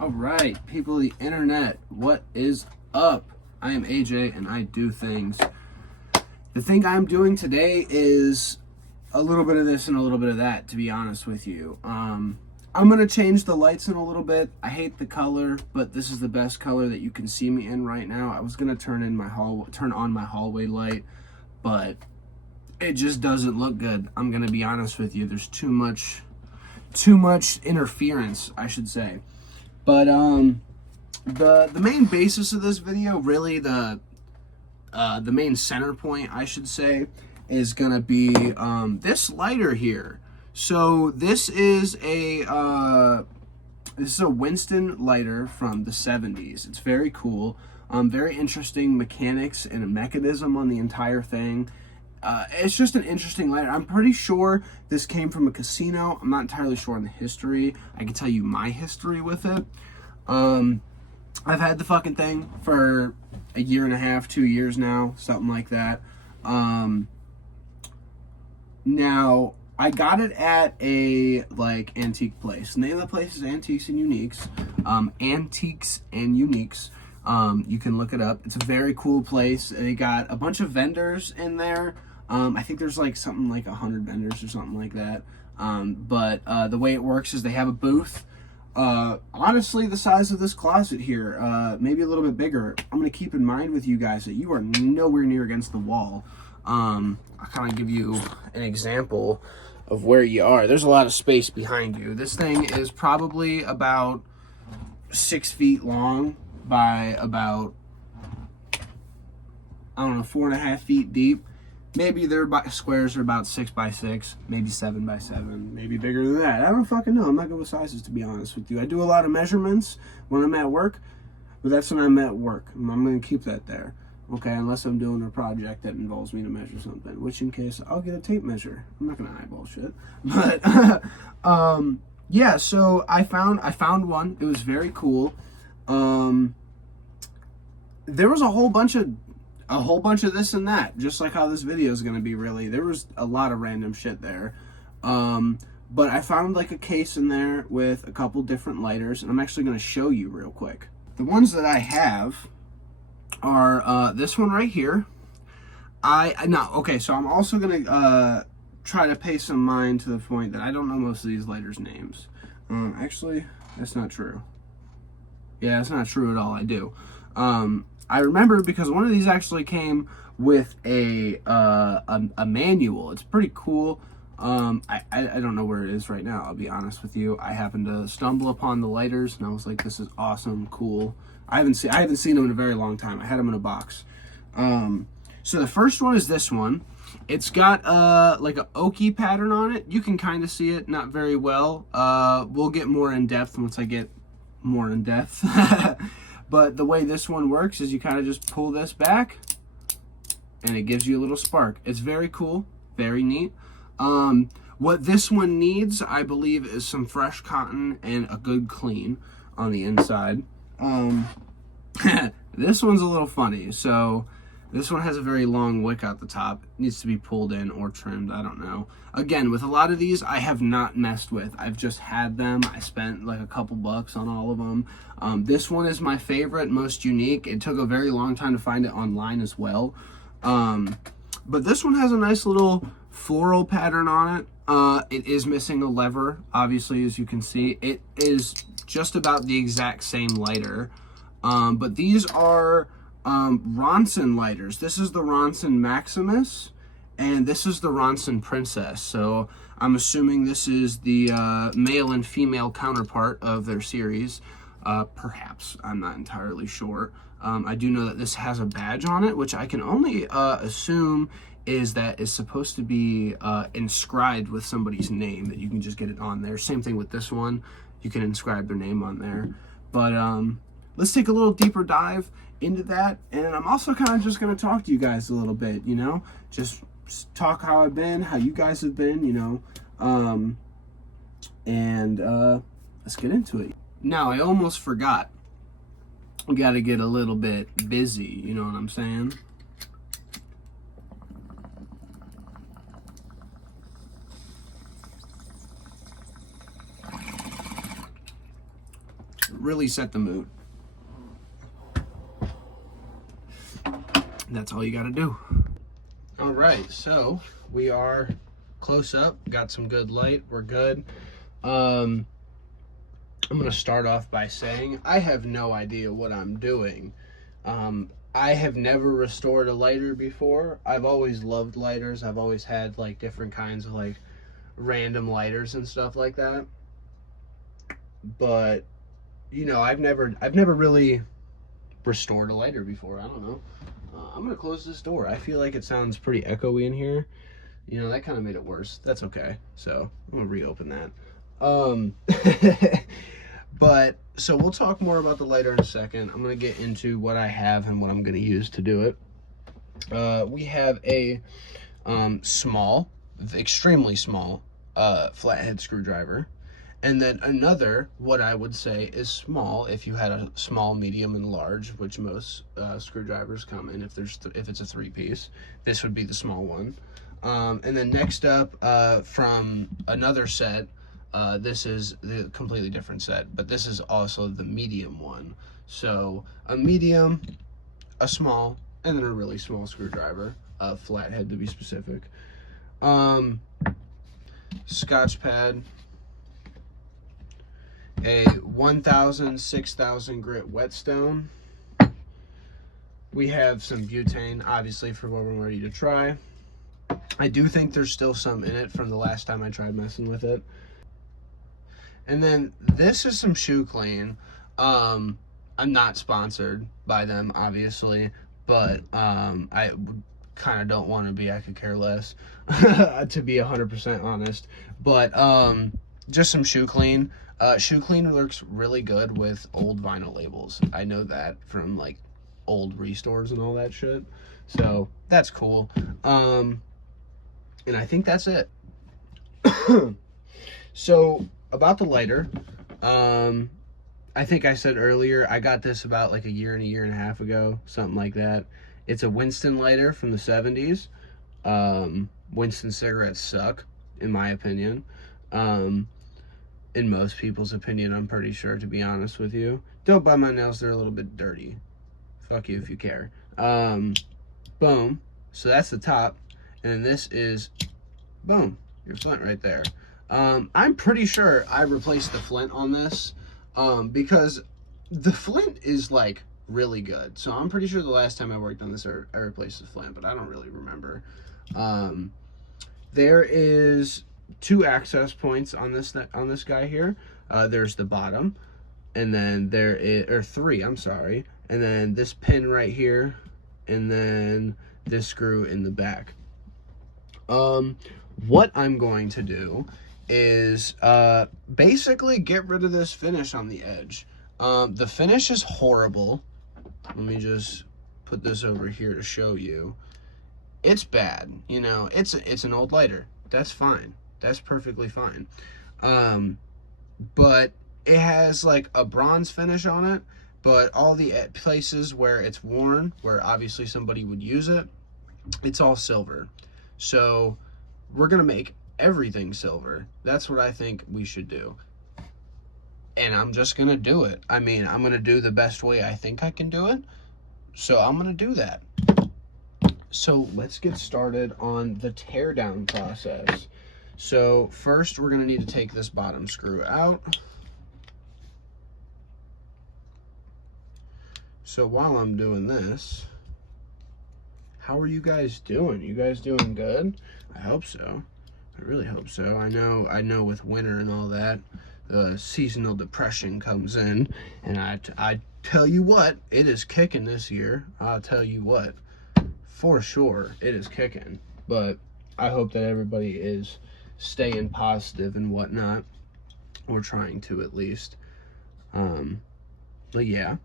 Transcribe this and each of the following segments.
All right, people of the internet, what is up? I am AJ and I do things. The thing I'm doing today is a little bit of this and a little bit of that, to be honest with you. I'm gonna change the lights in a little bit. I hate the color, but this is the best color that you can see me in right now. I was gonna turn on my hallway light, but it just doesn't look good. I'm gonna be honest with you. There's too much interference, I should say. But the main basis of this video, really the main center point, I should say, is gonna be this lighter here. So this is a Winston lighter from the 70s. It's very cool. Very interesting mechanics and a mechanism on the entire thing. It's just an interesting lighter. I'm pretty sure this came from a casino. I'm not entirely sure on the history. I can tell you my history with it. I've had the fucking thing for a year and a half, 2 years now, something like that. Now, I got it at a antique place. The name of the place is Antiques and Uniques. Antiques and Uniques. You can look it up. It's a very cool place. They got a bunch of vendors in there. I think there's something like 100 vendors or something like that. But the way it works is they have a booth. Honestly, the size of this closet here, maybe a little bit bigger. I'm going to keep in mind with you guys that you are nowhere near against the wall. I'll kind of give you an example of where you are. There's a lot of space behind you. This thing is probably about 6 feet long by about, I don't know, 4.5 feet deep. Maybe their squares are about 6 by 6, maybe 7 by 7, maybe bigger than that. I don't fucking know. I'm not good with sizes, to be honest with you. I do a lot of measurements when I'm at work, but that's when I'm at work. I'm going to keep that there, okay, unless I'm doing a project that involves me to measure something, which in case I'll get a tape measure. I'm not going to eyeball shit. But, yeah, so I found one. It was very cool. There was a whole bunch of this and that, just like how this video is going to be. Really, there was a lot of random shit there, but I found a case in there with a couple different lighters, and I'm actually going to show you real quick. The ones that I have are this one right here. So I'm also going to try to pay some mind to the point that I don't know most of these lighters' names. Actually, that's not true. Yeah, that's not true at all. I do. I remember because one of these actually came with a manual. It's pretty cool. I don't know where it is right now, I'll be honest with you. I happened to stumble upon the lighters and I was like, this is awesome, cool. I haven't seen them in a very long time. I had them in a box. So the first one is this one. It's got a oaky pattern on it. You can kind of see it, not very well. We'll get more in depth once I get more in depth. But the way this one works is you kind of just pull this back and it gives you a little spark. It's very cool, very neat. What this one needs, I believe, is some fresh cotton and a good clean on the inside. This one's a little funny. So this one has a very long wick out the top. It needs to be pulled in or trimmed, I don't know. Again, with a lot of these, I have not messed with. I've just had them. I spent a couple bucks on all of them. This one is my favorite, most unique. It took a very long time to find it online as well. But this one has a nice little floral pattern on it. It is missing a lever, obviously, as you can see. It is just about the exact same lighter. But these are Ronson lighters. This is the Ronson Maximus, and this is the Ronson Princess. So I'm assuming this is the male and female counterpart of their series. Perhaps. I'm not entirely sure. I do know that this has a badge on it, which I can only assume is supposed to be inscribed with somebody's name, that you can just get it on there. Same thing with this one. You can inscribe their name on there. But let's take a little deeper dive into that. And I'm also kind of just going to talk to you guys a little bit, just talk how I've been, how you guys have been, and let's get into it. Now, I almost forgot. We got to get a little bit busy, you know what I'm saying? really set the mood. That's all you got to do. All right, so we are close up, got some good light, we're good. I'm going to start off by saying I have no idea what I'm doing. I have never restored a lighter before. I've always loved lighters. I've always had like different kinds of like random lighters and stuff like that. But you know, I've never really restored a lighter before. I don't know. I'm gonna close this door. I feel like it sounds pretty echoey in here. You know, that kind of made it worse. That's okay. So I'm gonna reopen that. But so we'll talk more about the lighter in a second. I'm gonna get into what I have and what I'm gonna use to do it. We have a small, extremely small flathead screwdriver. And then another, what I would say is small, if you had a small, medium, and large, which most screwdrivers come in if it's a 3-piece. This would be the small one. And then next up, from another set, this is the completely different set, but this is also the medium one. So a medium, a small, and then a really small screwdriver, a flathead to be specific. Scotch pad. A 1000, 6000 grit whetstone. We have some butane, obviously, for what we're ready to try. I do think there's still some in it from the last time I tried messing with it. And then this is some shoe clean. I'm not sponsored by them, obviously, but I kind of don't want to be. I could care less, to be 100% honest. But just some shoe clean. Shoe clean works really good with old vinyl labels. I know that from like old restores and all that shit. So that's cool. And I think that's it. So about the lighter, I think I said earlier, I got this about like a year and a half ago, something like that. It's a Winston lighter from the 70s. Winston cigarettes suck, in my opinion. In most people's opinion, I'm pretty sure, to be honest with you. Don't buy my nails, they're a little bit dirty. Fuck you if you care. Boom. So that's the top. And then this is, boom, your flint right there. I'm pretty sure I replaced the flint on this, because the flint is like really good. So I'm pretty sure the last time I worked on this, I replaced the flint, but I don't really remember. There is 2 access points on this guy here. There's the bottom, and then there is, or 3, I'm sorry, and then this pin right here, and then this screw in the back. What I'm going to do is basically get rid of this finish on the edge. The finish is horrible. Let me just put this over here to show you. It's bad, you know. It's an old lighter. That's fine. That's perfectly fine. But it has like a bronze finish on it, but all the places where it's worn, where obviously somebody would use it, it's all silver. So we're gonna make everything silver. That's what I think we should do. And I'm just gonna do it. I mean, I'm gonna do the best way I think I can do it. So I'm gonna do that. So let's get started on the teardown process. So first we're gonna need to take this bottom screw out. So while I'm doing this, how are you guys doing? You guys doing good? I hope so. I really hope so. I know with winter and all that, the seasonal depression comes in, and I tell you what, it is kicking this year. I'll tell you what, for sure, it is kicking. But I hope that everybody is staying positive and whatnot, or trying to at least. But yeah,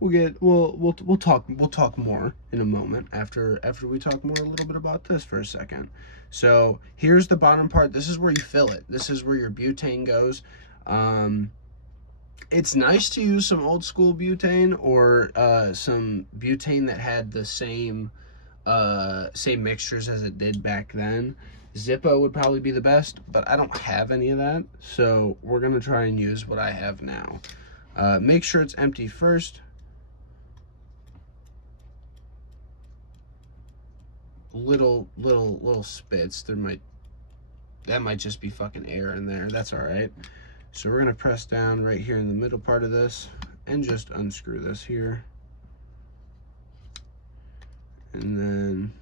we'll talk more in a moment after we talk more a little bit about this for a second. So here's the bottom part. This is where you fill it. This is where your butane goes. It's nice to use some old school butane, or some butane that had the same mixtures as it did back then. Zippo would probably be the best, but I don't have any of that, so we're gonna try and use what I have now. Make sure it's empty first. Little spits. That might just be fucking air in there. That's all right. So we're gonna press down right here in the middle part of this and just unscrew this here. And then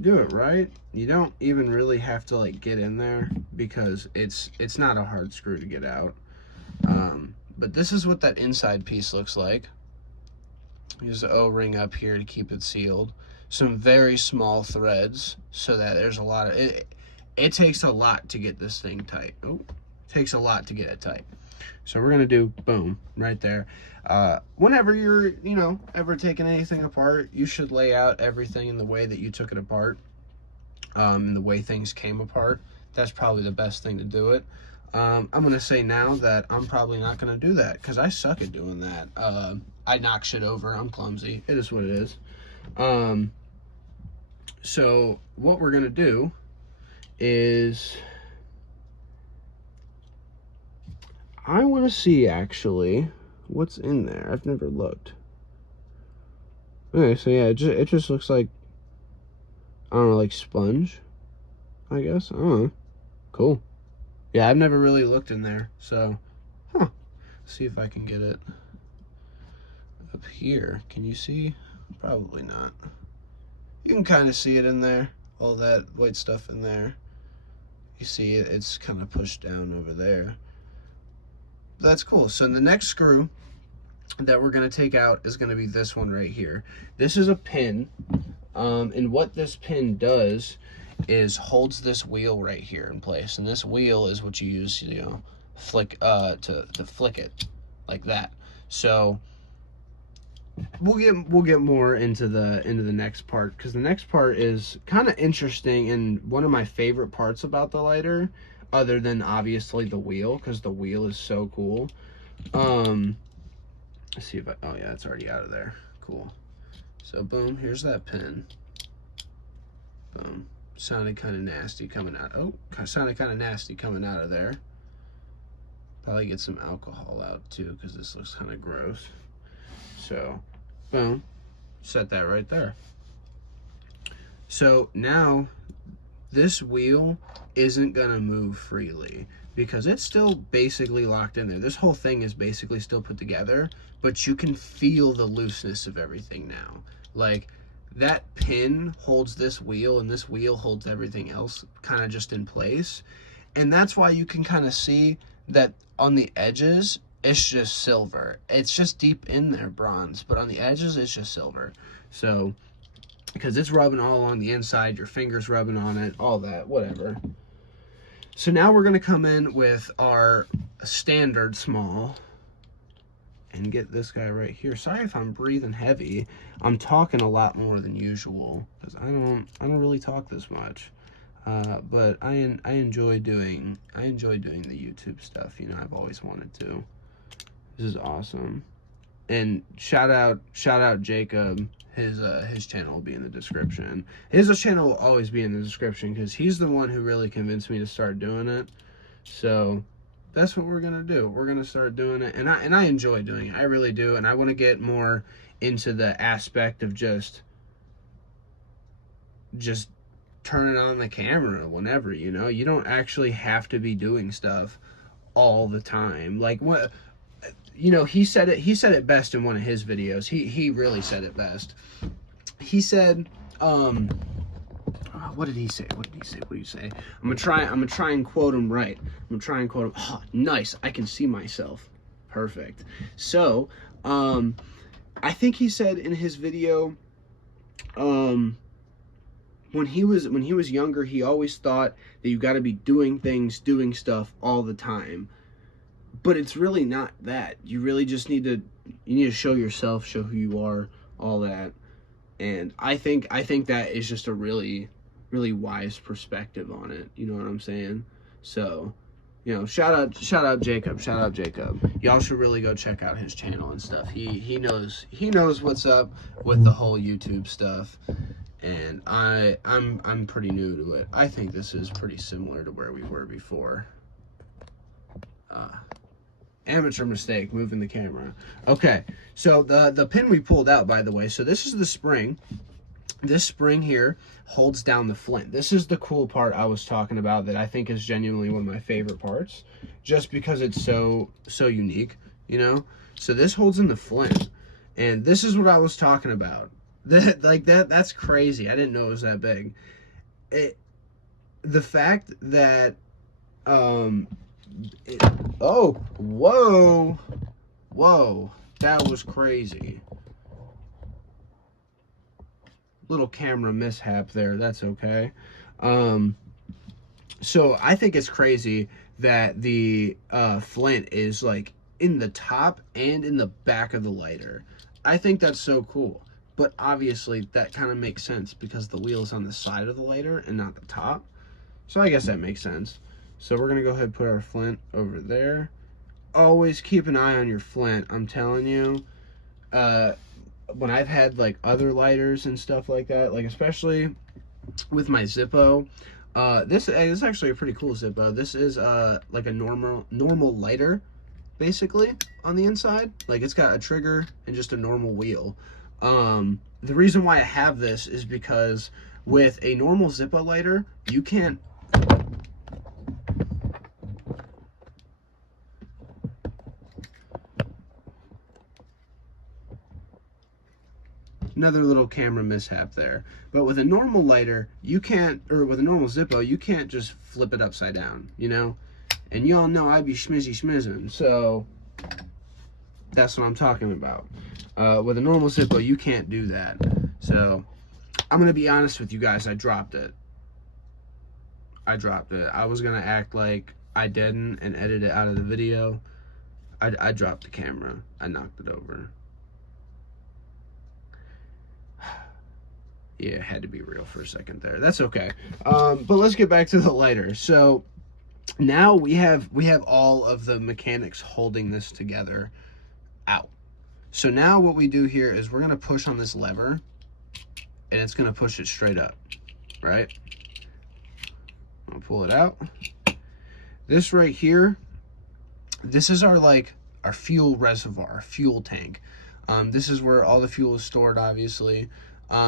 do it right. You don't even really have to like get in there because it's not a hard screw to get out. But this is what that inside piece looks like. There's the O-ring up here to keep it sealed. Some very small threads so that there's a lot of it. It takes a lot to get this thing tight. Oh, it takes a lot to get it tight. So we're gonna do boom right there. Whenever you're, you know, ever taking anything apart, you should lay out everything in the way that you took it apart, and the way things came apart. That's probably the best thing to do it. I'm gonna say now that I'm probably not gonna do that because I suck at doing that. I knock shit over. I'm clumsy. It is what it is. So what we're gonna do is I want to see actually what's in there. I've never looked. Okay, so yeah, it just looks like, I don't know, like sponge, I guess. I don't know. Cool. Yeah, I've never really looked in there, so see if I can get it up here. Can you see? Probably not. You can kind of see it in there, all that white stuff in there. You see it, it's kind of pushed down over there. But that's cool. So the next screw that we're going to take out is going to be this one right here. This is a pin, and what this pin does is holds this wheel right here in place, and this wheel is what you use, you know, flick to flick it like that. So we'll get more into the next part, because the next part is kind of interesting and one of my favorite parts about the lighter, other than obviously the wheel, because the wheel is so cool. Let's see if I, oh yeah, it's already out of there. Cool. So boom, here's that pin. Boom. Sounded kind of nasty coming out. Oh, sounded kind of nasty coming out of there. Probably get some alcohol out too, because this looks kind of gross. So, boom, set that right there. So now this wheel isn't gonna move freely because it's still basically locked in there. This whole thing is basically still put together, but you can feel the looseness of everything now. Like, that pin holds this wheel, and this wheel holds everything else kind of just in place. And that's why you can kind of see that on the edges, it's just silver. It's just deep in there bronze, but on the edges, it's just silver. So, because it's rubbing all along the inside, your fingers rubbing on it, all that, whatever. So now we're going to come in with our standard small and get this guy right here. Sorry if I'm breathing heavy. I'm talking a lot more than usual because I don't really talk this much. But I enjoy doing the YouTube stuff. You know, I've always wanted to. This is awesome. And shout out Jacob. His channel will be in the description. His channel will always be in the description because he's the one who really convinced me to start doing it. So that's what we're gonna do. We're gonna start doing it, and I enjoy doing it. I really do, and I want to get more into the aspect of just turning on the camera whenever, you know. You don't actually have to be doing stuff all the time. Like, what, you know, he said it best in one of his videos. He really said it best. He said, what did he say? What did he say? I'm gonna try and quote him right. I'm gonna try and quote him. Oh, nice. I can see myself. Perfect. So, I think he said in his video, when he was younger, he always thought that you got to be doing stuff all the time. But it's really not that. You really just need to show yourself, show who you are, all that. And I think that is just a really, really wise perspective on it. You know what I'm saying? So, you know, shout out Jacob. Shout out Jacob. Y'all should really go check out his channel and stuff. He knows what's up with the whole YouTube stuff. And I'm pretty new to it. I think this is pretty similar to where we were before. Amateur mistake, moving the camera. Okay, so the pin we pulled out, by the way, so this is the spring. This spring here holds down the flint. This is the cool part I was talking about that I think is genuinely one of my favorite parts, just because it's so unique, you know? So this holds in the flint, and this is what I was talking about. That's crazy. I didn't know it was that big. The fact that oh, whoa, that was crazy. Little camera mishap there. That's okay. So I think it's crazy that the flint is like in the top and in the back of the lighter. I think that's so cool. But obviously that kind of makes sense because the wheel is on the side of the lighter and not the top. So I guess that makes sense. So we're gonna go ahead and put our flint over there. Always keep an eye on your flint. I'm telling you. When I've had like other lighters and stuff like that, like especially with my Zippo, this is actually a pretty cool Zippo. This is like a normal lighter, basically, on the inside. Like it's got a trigger and just a normal wheel. The reason why I have this is because with a normal Zippo lighter, you can't. Another little camera mishap there. But with a normal lighter, you can't, or with a normal Zippo, you can't just flip it upside down, you know? And you all know I be schmizzing, so that's what I'm talking about. With a normal Zippo, you can't do that. So I'm going to be honest with you guys, I dropped it. I was going to act like I didn't and edit it out of the video. I dropped the camera. I knocked it over. Yeah, it had to be real for a second there. That's okay. But let's get back to the lighter. So now we have all of the mechanics holding this together out. So now what we do here is we're going to push on this lever, and it's going to push it straight up, right? I'll pull it out. This right here, this is our fuel reservoir, our fuel tank. This is where all the fuel is stored, obviously.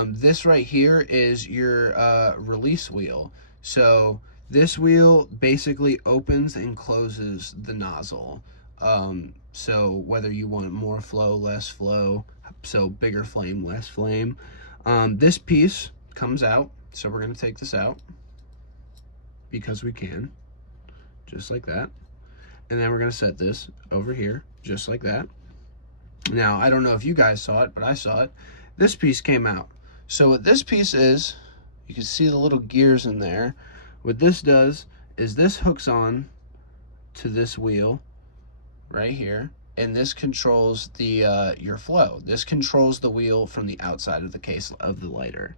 This right here is your release wheel. So this wheel basically opens and closes the nozzle. So whether you want more flow, less flow, so bigger flame, less flame. This piece comes out, so we're going to take this out because we can, just like that. And then we're going to set this over here, just like that. Now, I don't know if you guys saw it, but I saw it. This piece came out. So what this piece is, you can see the little gears in there. What this does is this hooks on to this wheel right here, and this controls the your flow. This controls the wheel from the outside of the case of the lighter.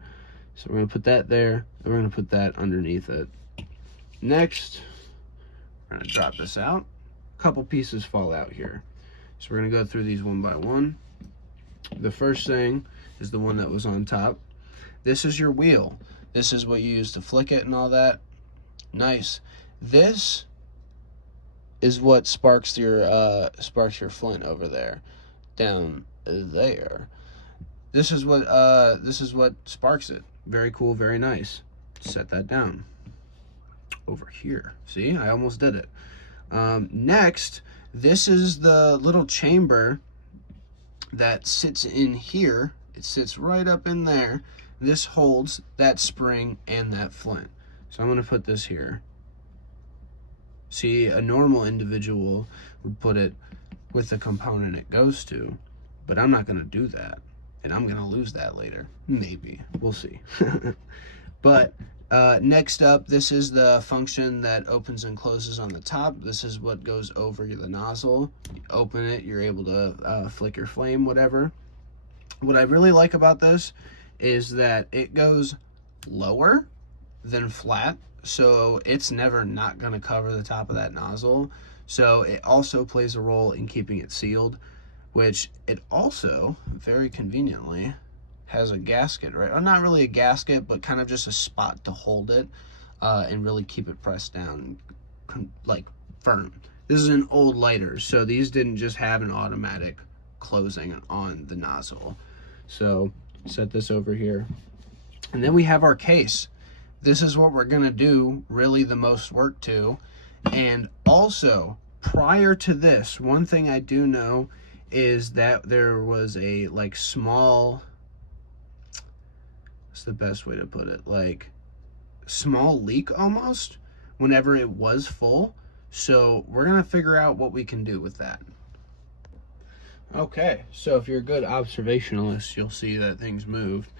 So we're going to put that there, and we're going to put that underneath it. Next, we're going to drop this out. A couple pieces fall out here. So we're going to go through these one by one. The first thing is the one that was on top. This is your wheel. This is what you use to flick it and all that. Nice. This is what sparks your flint over there, down there. This is what sparks it. Very cool, very nice. Set that down over here. See, I almost did it. Next, this is the little chamber that sits in here. It sits right up in there. This holds that spring and that flint. So I'm going to put this here. See, a normal individual would put it with the component it goes to, but I'm not going to do that, and I'm going to lose that later. Maybe. We'll see. But next up, this is the function that opens and closes on the top. This is what goes over the nozzle. You open it, you're able to flick your flame, whatever. What I really like about this is that it goes lower than flat, so it's never not going to cover the top of that nozzle. So it also plays a role in keeping it sealed, which it also very conveniently has a gasket, right? Or not really a gasket, but kind of just a spot to hold it and really keep it pressed down, like firm. This is an old lighter, so these didn't just have an automatic closing on the nozzle. So set this over here. And then we have our case. This is what we're gonna do really the most work to. And also, prior to this, one thing I do know is that there was a like small, what's the best way to put it? Like small leak almost whenever it was full. So we're gonna figure out what we can do with that. Okay, so if you're a good observationalist, you'll see that things moved.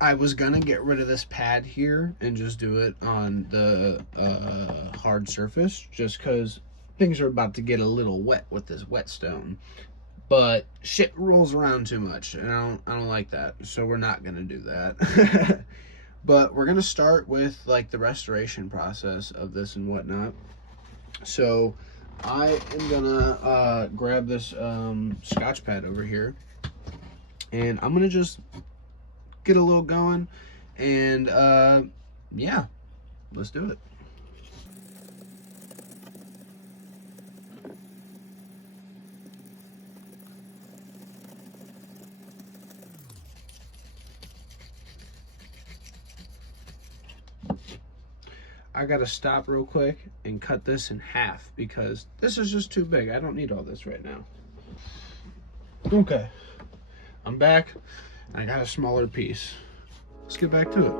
I was gonna get rid of this pad here and just do it on the hard surface, just because things are about to get a little wet with this whetstone. But shit rolls around too much, and I don't like that, so we're not gonna do that. But we're gonna start with like the restoration process of this and whatnot. So I am gonna grab this Scotch pad over here, and I'm gonna just get a little going, and yeah, let's do it. I gotta stop real quick and cut this in half because this is just too big. I don't need all this right now. Okay, I'm back. I got a smaller piece. Let's get back to it.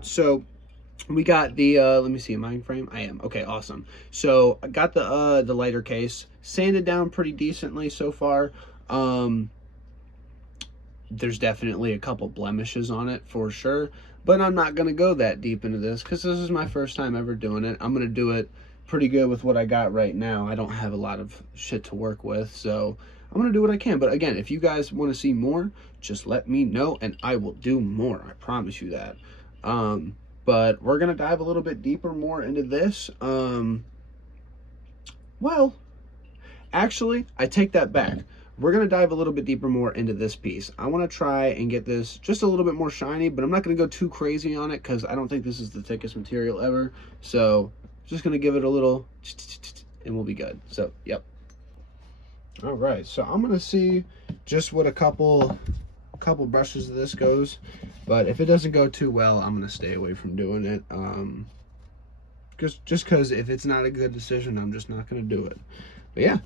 So we got the let me see, am I in frame? I am. Okay, awesome. So I got the lighter case sanded down pretty decently so far. There's definitely a couple blemishes on it for sure, but I'm not gonna go that deep into this because this is my first time ever doing it. I'm gonna do it pretty good with what I got right now. I don't have a lot of shit to work with, so I'm gonna do what I can. But again, if you guys want to see more, just let me know and I will do more. I promise you that. But we're gonna dive a little bit deeper more into this. Well, actually, I take that back. We're gonna dive a little bit deeper more into this piece. I want to try and get this just a little bit more shiny, but I'm not gonna go too crazy on it because I don't think this is the thickest material ever. So just gonna give it a little and we'll be good. So yep. All right, so I'm gonna see just what a couple brushes of this goes, but if it doesn't go too well, I'm gonna stay away from doing it. Just because if it's not a good decision, I'm just not gonna do it. But yeah.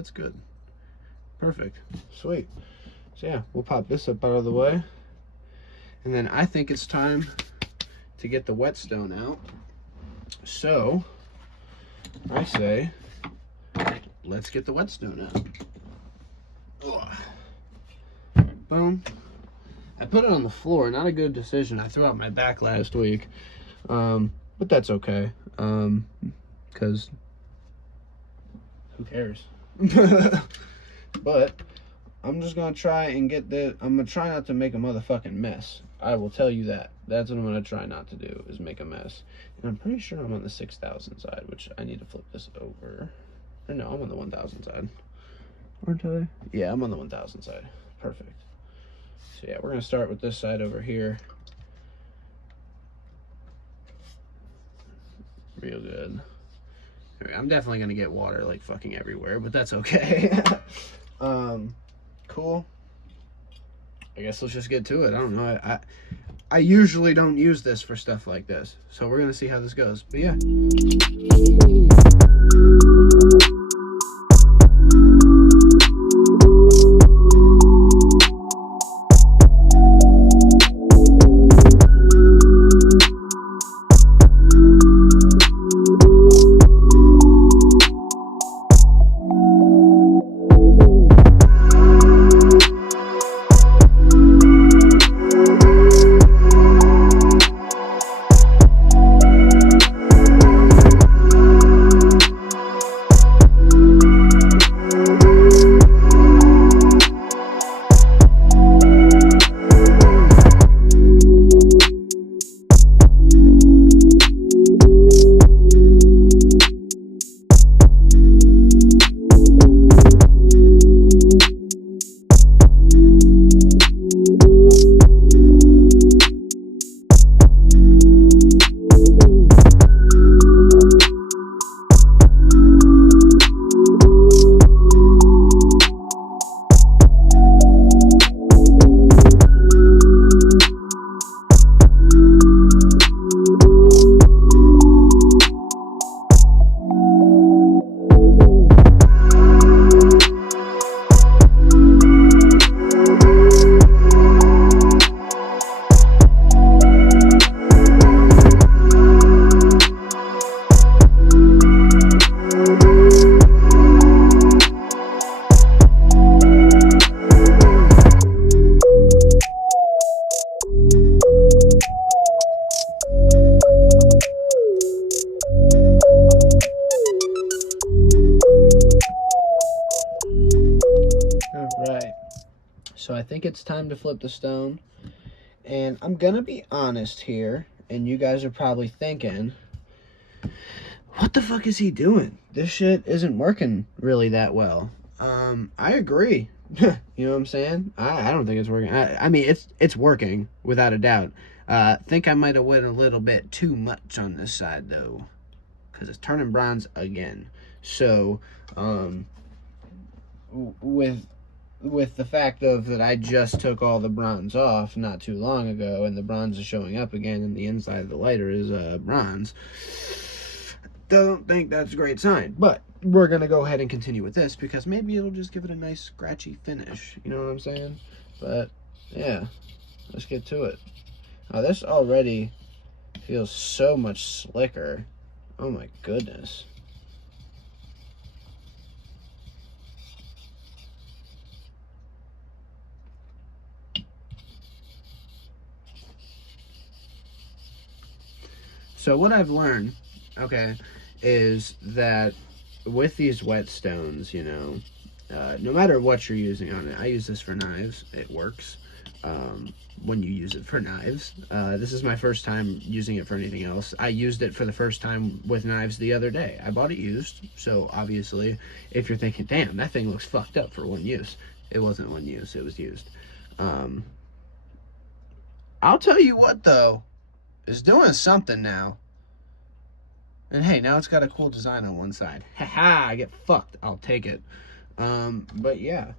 That's good. Perfect. Sweet. So yeah, we'll pop this up out of the way. And then I think it's time to get the whetstone out. So I say, let's get the whetstone out. Ugh. Boom. I put it on the floor. Not a good decision. I threw out my back last week. But that's okay. Because who cares? But I'm just going to try and get I'm going to try not to make a motherfucking mess. I will tell you that. That's what I'm going to try not to do, is make a mess. And I'm pretty sure I'm on the 6,000 side, which I need to flip this over. Or no, I'm on the 1,000 side. Aren't I? Yeah, I'm on the 1,000 side. Perfect. So yeah, we're going to start with this side over here. Real good. I'm definitely going to get water like fucking everywhere, but that's okay. Cool. I guess let's just get to it. I don't know. I usually don't use this for stuff like this, so we're going to see how this goes. But yeah. So I think it's time to flip the stone. And I'm gonna be honest here, and you guys are probably thinking, what the fuck is he doing? This shit isn't working really that well. I agree. You know what I'm saying? I don't think it's working. I mean, it's working without a doubt. Think I might have went a little bit too much on this side though, because it's turning bronze again. So with the fact of that I just took all the bronze off not too long ago, and the bronze is showing up again, and the inside of the lighter is bronze, don't think that's a great sign. But we're gonna go ahead and continue with this, because maybe it'll just give it a nice scratchy finish, you know what I'm saying? But yeah, let's get to it. This already feels so much slicker. Oh my goodness. So what I've learned, okay, is that with these whetstones, you know, no matter what you're using on it, I use this for knives, it works when you use it for knives. This is my first time using it for anything else. I used it for the first time with knives the other day. I bought it used, so obviously, if you're thinking, damn, that thing looks fucked up for one use, it wasn't one use, it was used. I'll tell you what, though. It's doing something now. And hey, now it's got a cool design on one side. Haha, I get fucked. I'll take it. But yeah,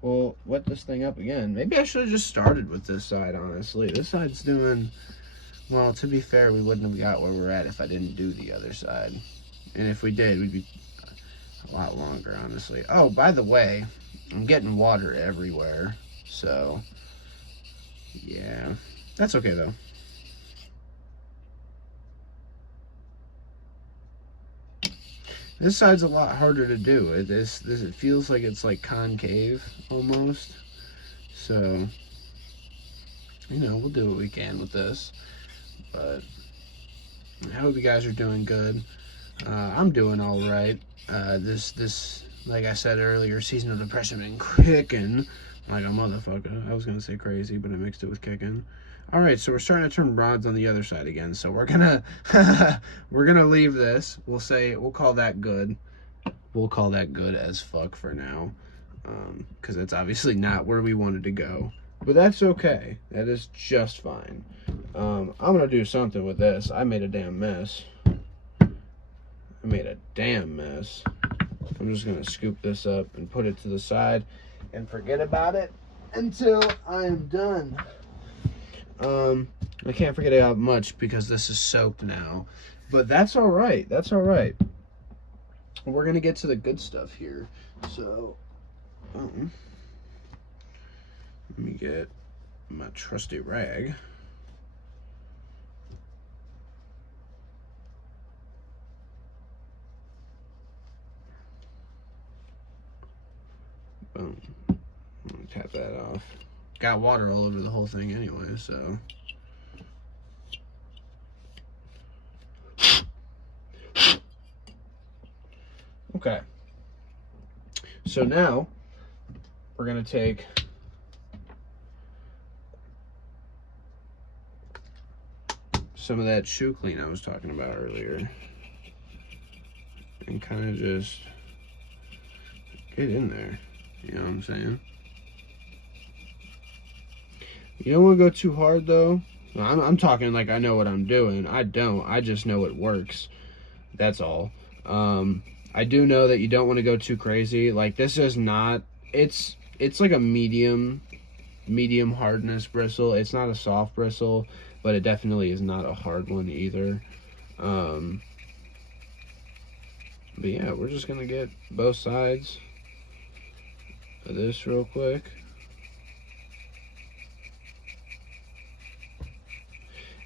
we'll wet this thing up again. Maybe I should have just started with this side, honestly. This side's doing, well, to be fair, we wouldn't have got where we're at if I didn't do the other side. And if we did, we'd be, a lot longer, honestly. Oh, by the way, I'm getting water everywhere, so yeah, that's okay though. This side's a lot harder to do. It feels like it's like concave almost. So, you know, we'll do what we can with this. But I hope you guys are doing good. I'm doing all right. This, like I said earlier, season of depression been kicking like a motherfucker. I was gonna say crazy, but I mixed it with kicking. All right, so we're starting to turn rods on the other side again. So we're gonna we're gonna leave this. We'll call that good. We'll call that good as fuck for now, because it's obviously not where we wanted to go. But that's okay. That is just fine. I'm gonna do something with this. I made a damn mess. I'm just gonna scoop this up and put it to the side and forget about it until I am done. I can't forget about much because this is soaked now, but that's all right. That's all right. We're gonna get to the good stuff here. So, let me get my trusty rag. Boom. I'm gonna tap that off. Got water all over the whole thing anyway, so. Okay. So now we're gonna take some of that shoe clean I was talking about earlier and kind of just get in there. You know what I'm saying? You don't want to go too hard though. I'm talking like I know what I'm doing. I don't. I just know it works. That's all. I do know that you don't want to go too crazy. Like this is not. It's like a medium hardness bristle. It's not a soft bristle, but it definitely is not a hard one either. But yeah, we're just gonna get both sides of this real quick.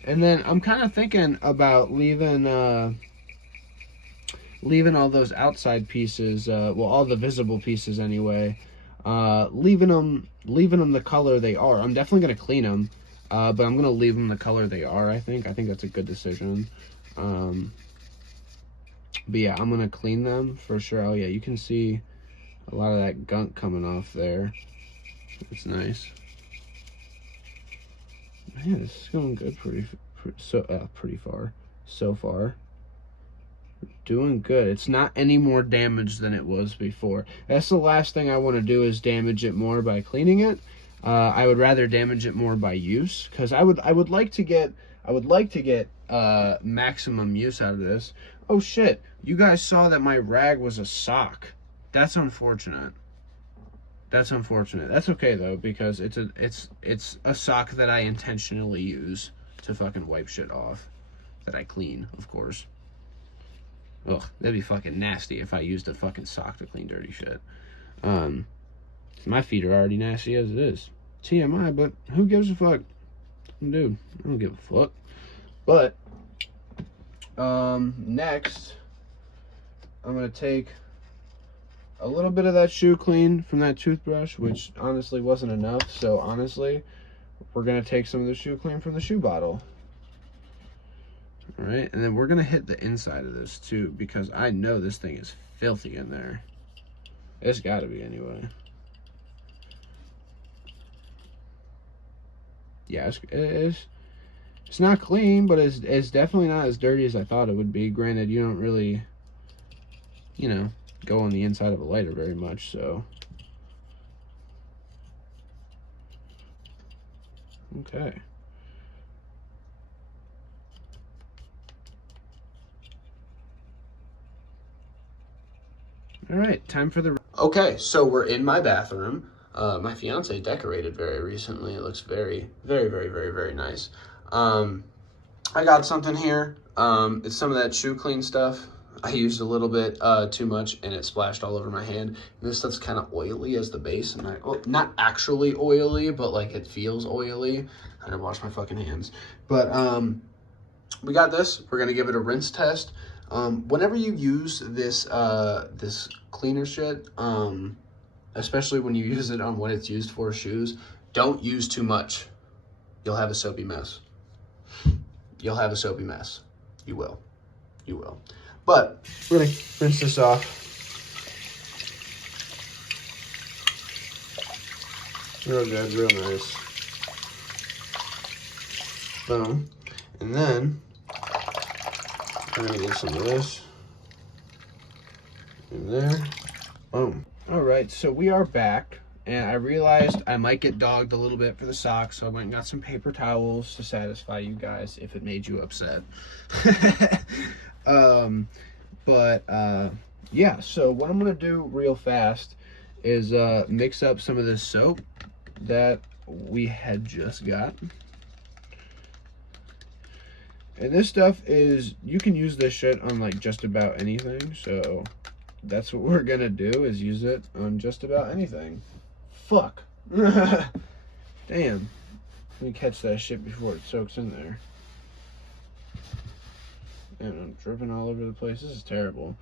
And then I'm kind of thinking about leaving all those outside pieces, well, all the visible pieces anyway, leaving them the color they are. I'm definitely gonna clean them, but I'm gonna leave them the color they are. I think that's a good decision. But yeah, I'm gonna clean them for sure. Oh yeah, you can see a lot of that gunk coming off there. It's nice. Yeah, this is going good pretty far so far. Doing good. It's not any more damaged than it was before. That's the last thing I want to do is damage it more by cleaning it. I would rather damage it more by use, because I would like to get maximum use out of this. Oh shit! You guys saw that my rag was a sock. That's unfortunate. That's unfortunate. That's okay though, because it's a sock that I intentionally use to fucking wipe shit off. That I clean, of course. Ugh, that'd be fucking nasty if I used a fucking sock to clean dirty shit. My feet are already nasty as it is. TMI, but who gives a fuck? Dude, I don't give a fuck. But, next, I'm gonna take a little bit of that shoe clean from that toothbrush, which honestly wasn't enough. So honestly, we're gonna take some of the shoe clean from the shoe bottle. All right, and then we're gonna hit the inside of this too, because I know this thing is filthy in there. It's gotta be anyway. Yeah, it's not clean, but it's definitely not as dirty as I thought it would be. Granted, you don't really, you know, go on the inside of a lighter very much, so. Okay. All right, time for the... Okay, so we're in my bathroom. My fiance decorated very recently. It looks very, very, very, very, very nice. I got something here. It's some of that shoe clean stuff. I used a little bit too much and it splashed all over my hand. And this stuff's kind of oily as the base, and well, not actually oily, but like it feels oily. I gotta wash my fucking hands. But we got this. We're gonna give it a rinse test. Whenever you use this this cleaner shit, especially when you use it on what it's used for, shoes, don't use too much. You'll have a soapy mess. You'll have a soapy mess. You will. You will. But we're gonna rinse this off. Real good, real nice. Boom. And then I'm gonna get some of this in there. Boom. All right, so we are back, and I realized I might get dogged a little bit for the socks, so I went and got some paper towels to satisfy you guys if it made you upset. Yeah, so what I'm gonna do real fast is mix up some of this soap that we had just got. And this stuff is, you can use this shit on like just about anything, so that's what we're gonna do, is use it on just about anything. Fuck. Damn. Let me catch that shit before it soaks in there. And I'm dripping all over the place. This is terrible.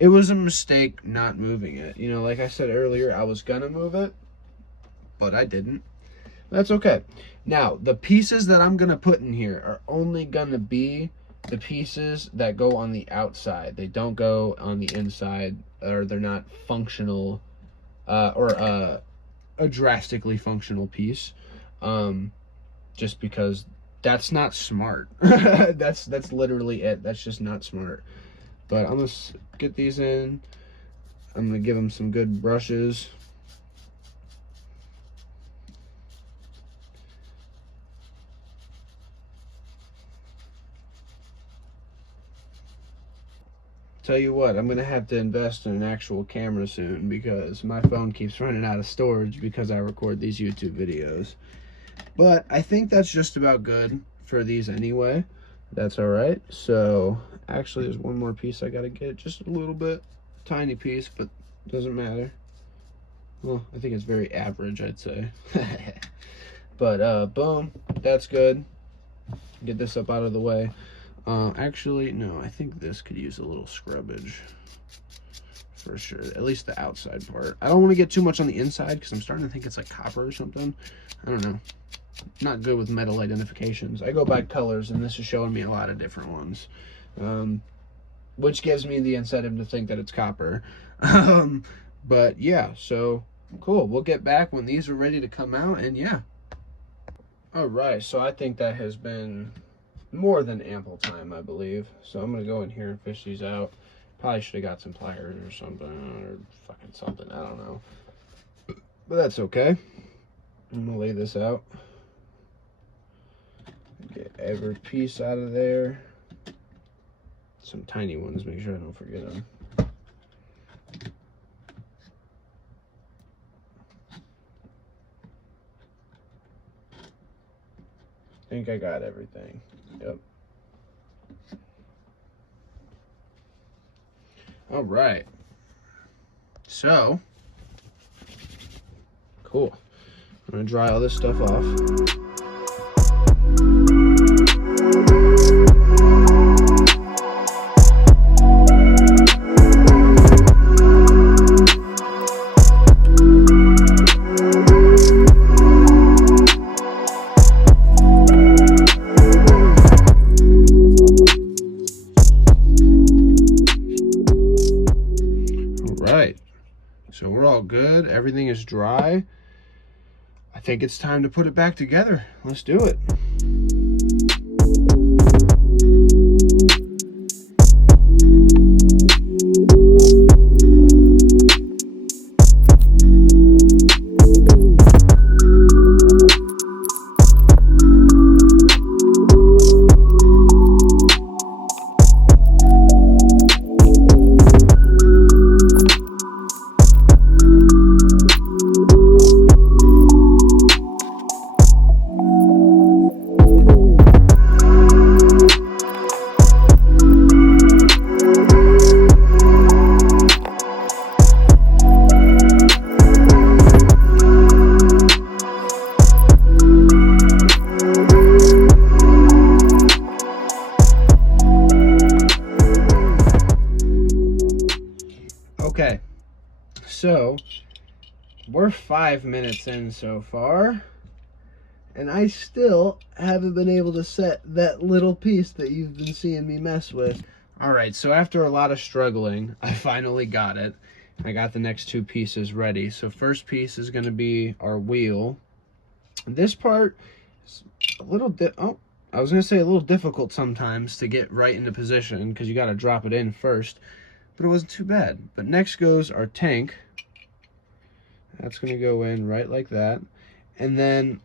It was a mistake not moving it. You know, like I said earlier, I was gonna move it, but I didn't. That's okay. Now, the pieces that I'm gonna put in here are only gonna be the pieces that go on the outside. They don't go on the inside, or they're not functional, or a drastically functional piece. Just because that's not smart. that's literally it. That's just not smart. But I'm gonna get these in. I'm gonna give them some good brushes. Tell you what, I'm gonna have to invest in an actual camera soon, because my phone keeps running out of storage because I record these YouTube videos. But I think that's just about good for these anyway. That's all right. So actually there's one more piece I gotta get, just a little bit, tiny piece, but doesn't matter. Well, I think it's very average, I'd say. But boom, that's good. Get this up out of the way. Actually, no, I think this could use a little scrubbage for sure, at least the outside part. I don't want to get too much on the inside because I'm starting to think it's like copper or something. I don't know. Not good with metal identifications. I go by colors, and this is showing me a lot of different ones, which gives me the incentive to think that it's copper. But yeah, so cool. We'll get back when these are ready to come out, and yeah. All right, so I think that has been more than ample time, I believe. So I'm gonna go in here and fish these out. Probably should have got some pliers or something, or fucking something, I don't know. But that's okay. I'm gonna lay this out. Get every piece out of there. Some tiny ones, make sure I don't forget them. I think I got everything. Yep. All right. So, cool. I'm gonna dry all this stuff off. So we're all good. Everything is dry. I think it's time to put it back together. Let's do it. So we're 5 minutes in so far, and I still haven't been able to set that little piece that you've been seeing me mess with. All right, so after a lot of struggling, I finally got it. I got the next 2 pieces ready. So first piece is going to be our wheel. This part is a little I was going to say a little difficult sometimes to get right into position because you got to drop it in first, but it wasn't too bad. But next goes our tank. That's going to go in right like that. And then,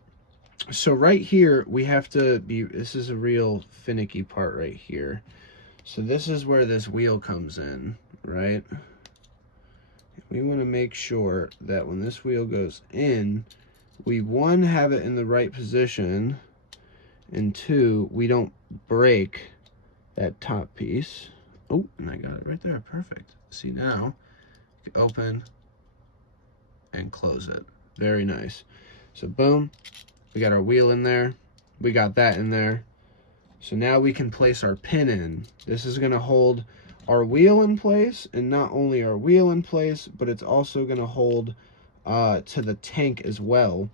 so right here, we have to be, this is a real finicky part right here. So this is where this wheel comes in, right? We want to make sure that when this wheel goes in, we, 1, have it in the right position, and 2, we don't break that top piece. Oh, and I got it right there, perfect. See now, you can open and close it. Very nice. So boom, we got our wheel in there, we got that in there. So now we can place our pin in. This is going to hold our wheel in place, and not only our wheel in place, but it's also going to hold to the tank as well.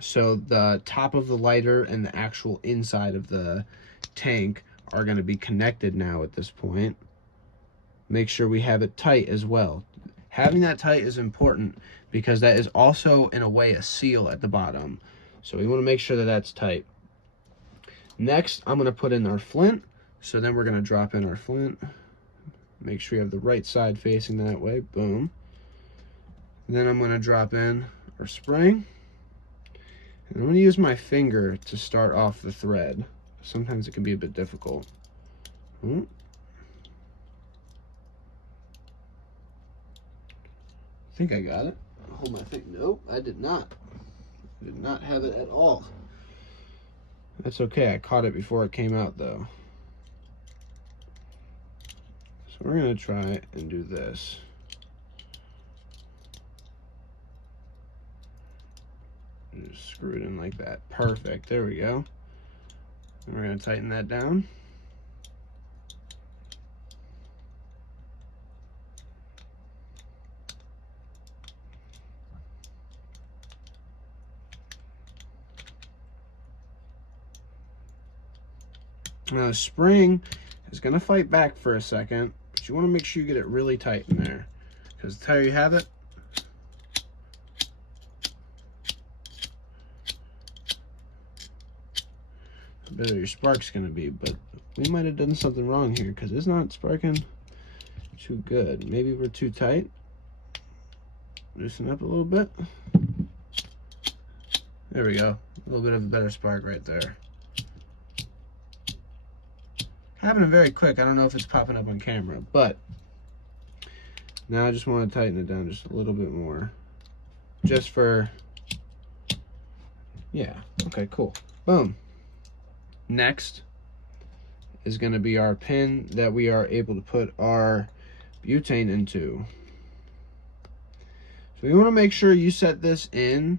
So the top of the lighter and the actual inside of the tank are going to be connected now at this point. Make sure we have it tight as well. Having that tight is important because that is also, in a way, a seal at the bottom. So we want to make sure that that's tight. Next, I'm going to put in our flint. So then we're going to drop in our flint. Make sure you have the right side facing that way. Boom. And then I'm going to drop in our spring. And I'm going to use my finger to start off the thread. Sometimes it can be a bit difficult. I think I got it. Hold my thing. Nope, I did not. I did not have it at all. That's okay, I caught it before it came out though. So we're gonna try and do this. Just screw it in like that. Perfect, there we go. And we're gonna tighten that down. Now the spring is going to fight back for a second, but you want to make sure you get it really tight in there, because the tighter you have it, the better your spark's going to be. But we might have done something wrong here because it's not sparking too good. Maybe we're too tight. Loosen up a little bit. There we go. A little bit of a better spark right there. Happening very quick. I don't know if it's popping up on camera, but now I just want to tighten it down just a little bit more. Just for, yeah, okay, cool. Boom. Next is going to be our pin that we are able to put our butane into. So you want to make sure you set this in,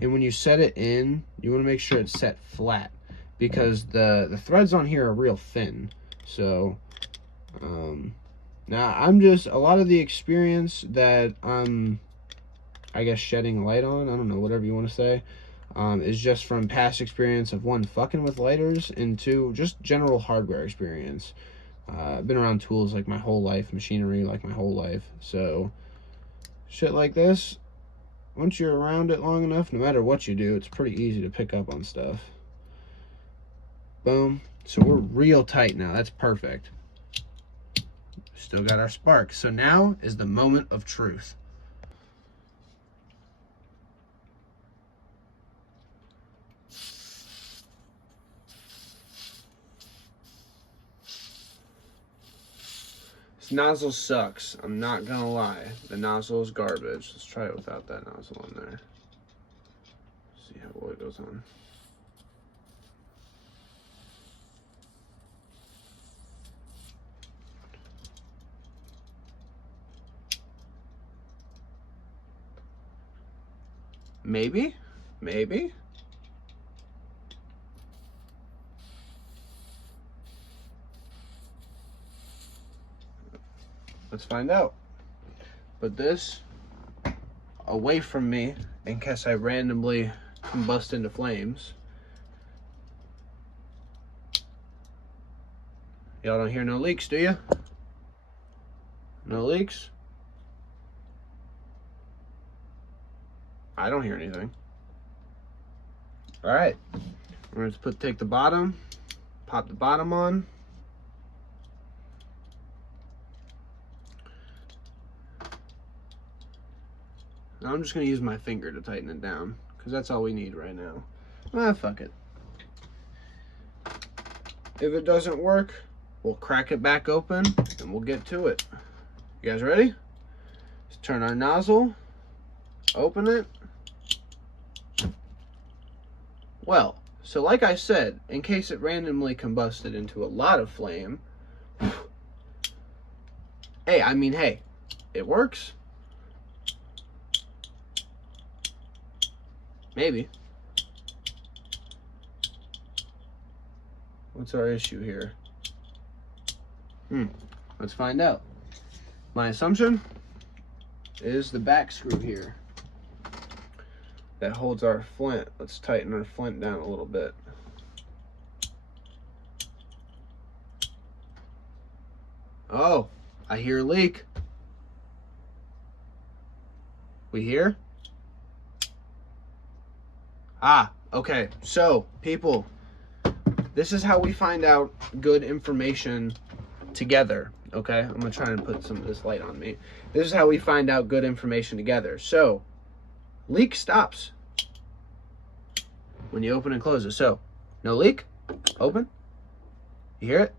and when you set it in, you want to make sure it's set flat, because the threads on here are real thin. So now I'm just, a lot of the experience that I'm, I guess, shedding light on, I don't know, whatever you want to say, is just from past experience of 1, fucking with lighters, and 2, just general hardware experience. I've been around tools like my whole life, machinery like my whole life, so shit like this, once you're around it long enough, no matter what you do, it's pretty easy to pick up on stuff. Boom. So we're real tight now. That's perfect. Still got our spark. So now is the moment of truth. This nozzle sucks. I'm not gonna lie. The nozzle is garbage. Let's try it without that nozzle in there. See how well it goes on. Maybe? Maybe? Let's find out. But this away from me in case I randomly combust into flames. Y'all don't hear no leaks, do you? No leaks? I don't hear anything. All right, we're going to take the bottom, pop the bottom on. Now I'm just going to use my finger to tighten it down, because that's all we need right now. Ah, fuck it. If it doesn't work, we'll crack it back open, and we'll get to it. You guys ready? Let's turn our nozzle, open it. Well, so like I said, in case it randomly combusted into a lot of flame, hey, it works. Maybe. What's our issue here? Let's find out. My assumption is the back screw here that holds our flint. Let's tighten our flint down a little bit. Oh, I hear a leak. We hear? Ah, okay. So, people, this is how we find out good information together, okay? I'm gonna try and put some of this light on me. This is how we find out good information together. So, leak stops when you open and close it. So, no leak, open, you hear it?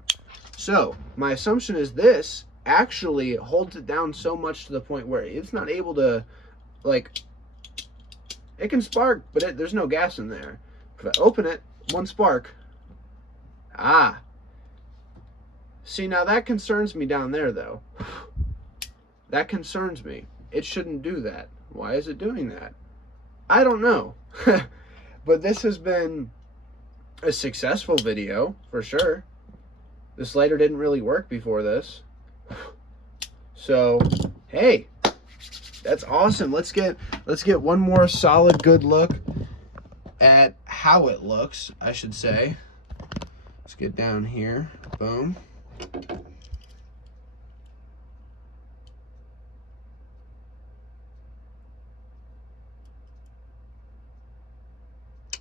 So, my assumption is this actually holds it down so much to the point where it's not able to, like, it can spark, but there's no gas in there. If I open it, one spark. Ah. See, now that concerns me down there, though. That concerns me. It shouldn't do that. Why is it doing that? I don't know. But this has been a successful video, for sure. This lighter didn't really work before this. So, hey. That's awesome. Let's get one more solid good look at how it looks, I should say. Let's get down here. Boom.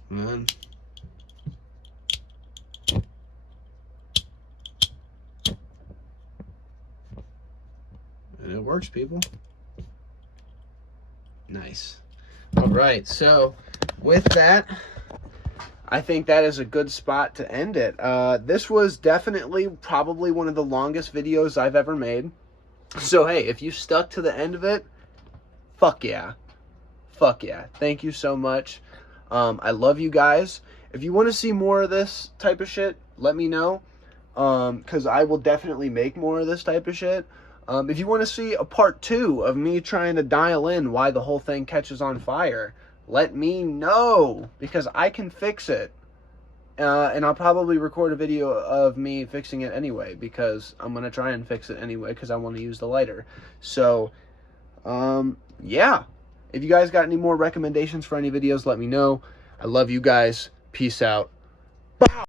And it works, people. Nice. All right, so with that, I think that is a good spot to end it. This was definitely probably one of the longest videos I've ever made. So, hey, if you stuck to the end of it, fuck yeah. Fuck yeah. Thank you so much. I love you guys. If you want to see more of this type of shit, let me know, because I will definitely make more of this type of shit. If you want to see a part 2 of me trying to dial in why the whole thing catches on fire, let me know, because I can fix it. And I'll probably record a video of me fixing it anyway, because I'm going to try and fix it anyway, because I want to use the lighter. So, yeah. If you guys got any more recommendations for any videos, let me know. I love you guys. Peace out.